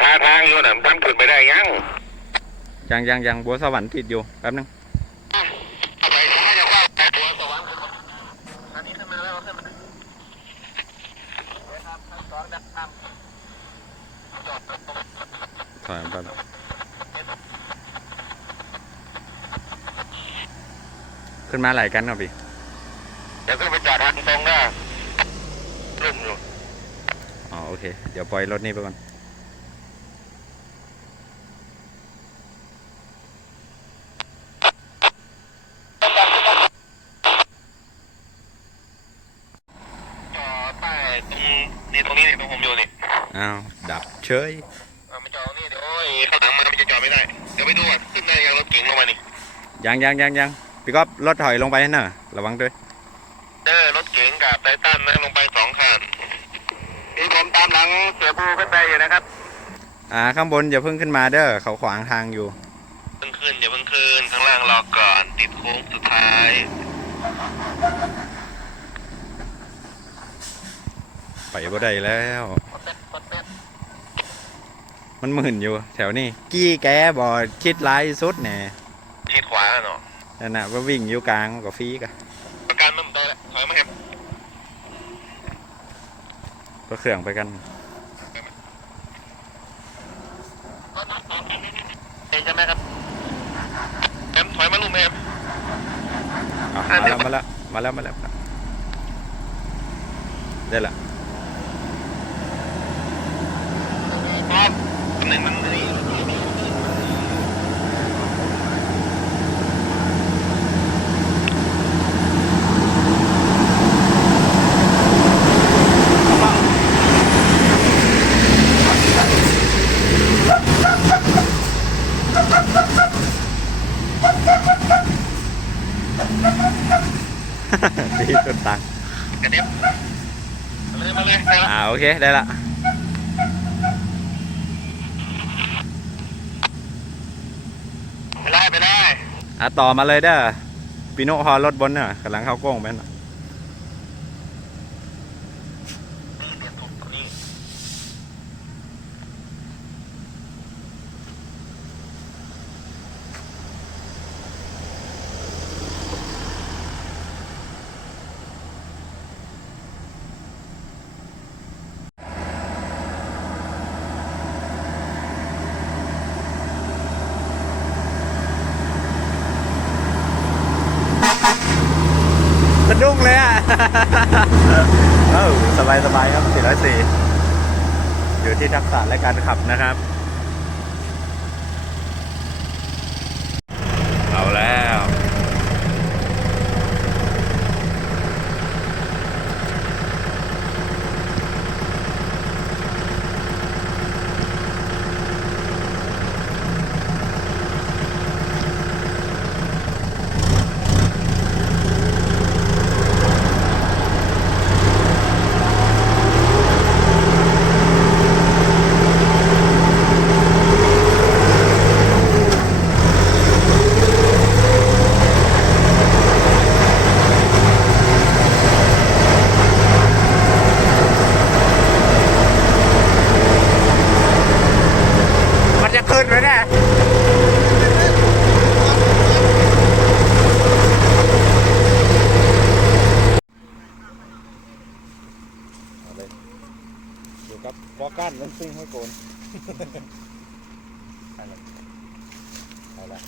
ขาทางอยู่น่ะมันขึ้นไปได้ยังยังบัวสวรรค์ติดอยู่แป๊บนึงไปผมไม่จะว่าแต่บัวสวรรค์อันนี้ขึ้นมาแล้วขึ้นมาครับขั้นตอนนะครับถอยไปแล้วขึ้นมาไหลกันครับพี่เดี๋ยวขึ้นไปจอดทางตรงนะลุ่มอยู่อ๋อโอเคเดี๋ยวปล่อยรถนี้ไปก่อนตรงนี้ตรงผมอยู่นี่อ้าวดับเฉยมันจอดนี่เดี๋ยวโอ้ยข้างหลังมันจะจอดไม่ได้เดี๋ยวไปดูก่อนขึ้นได้ยังรถเก๋งลงมานี่ยังพี่ก๊อฟรถถอยลงไปเนอะระวังด้วยรถเก๋งกับไททันนะลงไป2 คันมีผมตามหลังเสือภูขึ้นไปอยู่นะครับข้างบนอย่าเพิ่งขึ้นมาเด้อเขาขวางทางอยู่เพิ่งขึ้นอย่าเพิ่งขึ้นข้างล่างรอก่อนติดโค้งสุดท้ายไปบ่ได้แล้วมันหมื่นอยู่แถวนี้กี้แกบ่ชิดร้ายสุดแน่ชิดขวาเนาะนั่นน่ะว่าวิ่งอยู่กลางก็ฟรีกะประกันมันได้แล้วถอยมาเห็นก็เครื่องไปกันใช่ไหมครับแอมถอยมาลูกแม่มาแล้วได้ละหนึ่งมันนี่ดีสุดตังกระเด็บมาเลยโอเคได้ละไปได้ต่อมาเลยเด้อปีโน่ฮอรถบนเนี่ยกำลังเข้าโก้งไปนะสะดุ้งเลยอ่ะสบายครับ404อยู่ที่ทักษะและการขับนะครับเอาแล้วขึ้นไหมเนี่ยอยู่กับบอกกั้นมันซิ่งให้โกนเอาละ